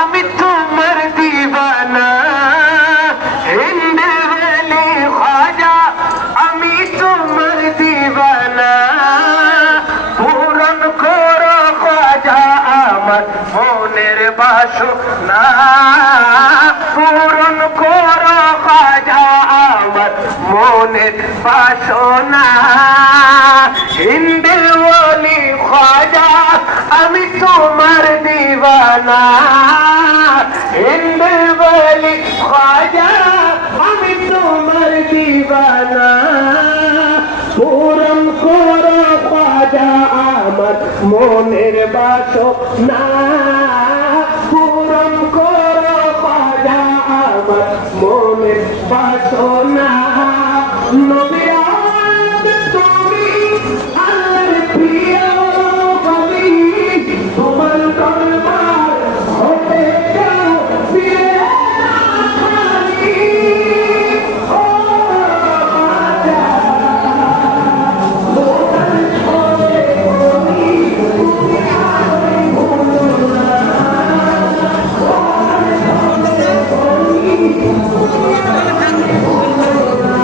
আমি তোমার দিবানা, হিন্দের বলি খাজা আমি তোমার দিবানা, পূরণ করো খাজা আমার মনের বাসনা, পূরণ করো খাজা আমার মনের বাসনা, হিন্দের বলি খাজা আমি তোমার দিবানা, হিন্দের বলি খাজা আমি তোমার দিবানা, পূরণ করো খাজা আমার মনের বাসনা, পূরণ করো খাজা আমার মনের বাসনা। নবী তুমি আল্লাহর প্রিয় কবি, তোমার দরবার হতে যাও ফিরে খালি, ও রাজা তোমার হতে কবি তুমি আর ভুলো না, তোমার হতে কবি তুমি আর ভুলো না।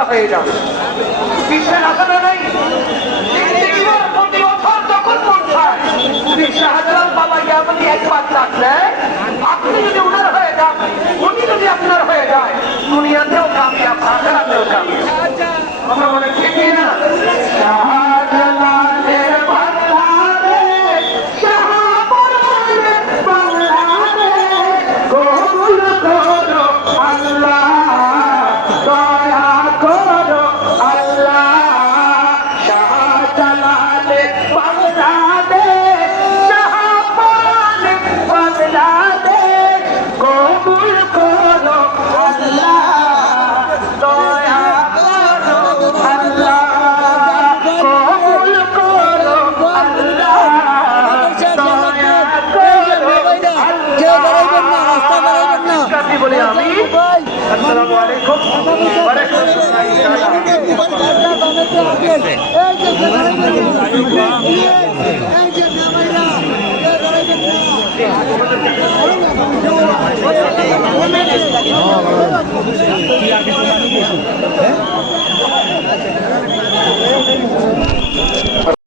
ব্যবস্থা হয়ে যাবে। বিশ্বের আসলে নেই প্রতি বছর যখন পৌঁছায় শাহজালাল বাবা ইয়ামানি একবার ডাকলে আপনি যদি উনার হয়ে যান, উনি যদি আপনার হয়ে যায়, দুনিয়াতেও কামিয়াব, আখিরাতেও কামিয়াব। আমরা মনে ঠিক না? শাহজালালের বাংলাদেশ, শাহপুরের বাংলাদেশ, কবুল করো আল্লাহ, দয়া করো আল্লাহ। শাহজালালের বাংলাদেশ, শাহপুরের বাংলাদেশ, কবুল করো আল্লাহ, দয়া করো আল্লাহ, কবুল করো আল্লাহ, দয়া করো আল্লাহ। কাজী বলি আমি। আসসালামু আলাইকুম ওয়া রাহমাতুল্লাহি।